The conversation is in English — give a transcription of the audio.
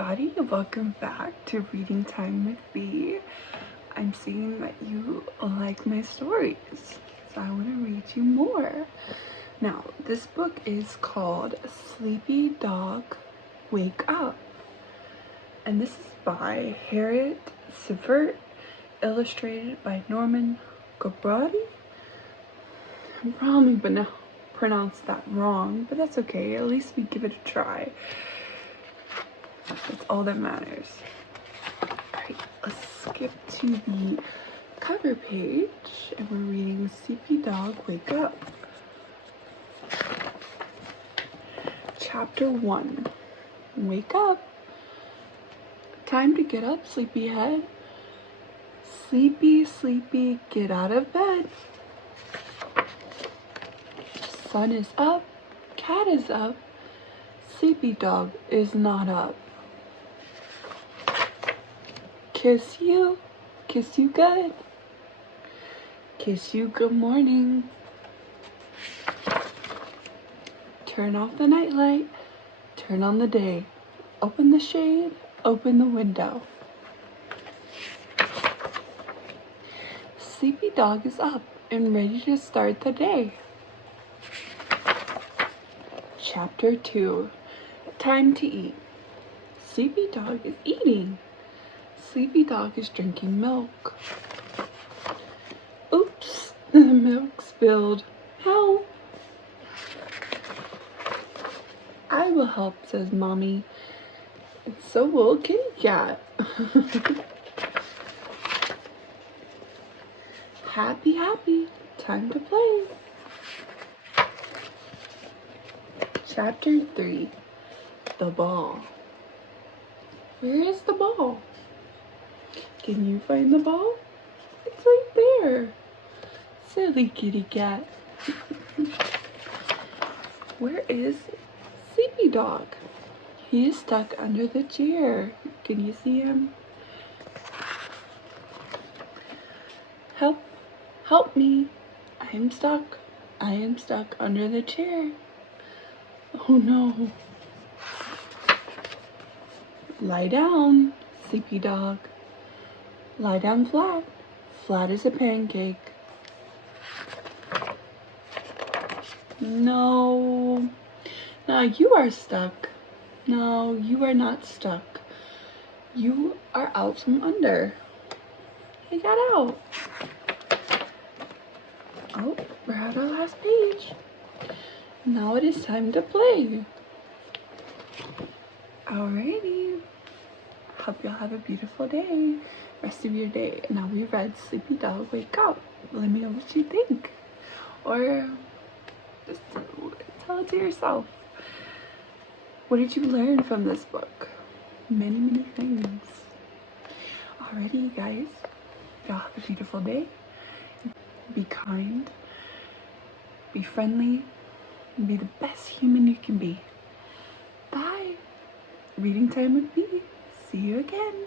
everybody, welcome back to Reading Time with B. I'm seeing that you like my stories, so I want to read you more. Now, this book is called Sleepy Dog, Wake Up, and this is by Harriet Ziefert, illustrated by Norman Gobrady. I'm probably gonna pronounce that wrong, but that's okay, at least we give it a try. That's all that matters. Alright, let's skip to the cover page, and we're reading Sleepy Dog, Wake Up. Chapter 1. Wake up. Time to get up, sleepyhead. Sleepy, sleepy, get out of bed. Sun is up, cat is up, sleepy dog is not up. Kiss you good. Kiss you good morning. Turn off the nightlight, turn on the day. Open the shade, open the window. Sleepy dog is up and ready to start the day. Chapter 2. Time to eat. Sleepy dog is eating. Sleepy dog is drinking milk. Oops, the milk spilled. Help! I will help, says Mommy. And so will Kitty Cat. Happy, happy, time to play. Chapter 3. The ball. Where is the ball? Can you find the ball? It's right there. Silly kitty cat. Where is Sleepy Dog? He is stuck under the chair. Can you see him? Help! Help me! I am stuck. I am stuck under the chair. Oh no. Lie down, Sleepy Dog. Lie down flat. Flat as a pancake. No. Now you are stuck. No, you are not stuck. You are out from under. He got out. Oh, we're at our last page. Now it is time to play. Alrighty. Hope y'all have a beautiful day. Rest of your day. Now we read Sleepy Dog, Wake Up. Let me know what you think. Or just tell it to yourself. What did you learn from this book? Many, many things. Alrighty, guys. Y'all have a beautiful day. Be kind. Be friendly. And be the best human you can be. Bye. Reading Time with B. See you again.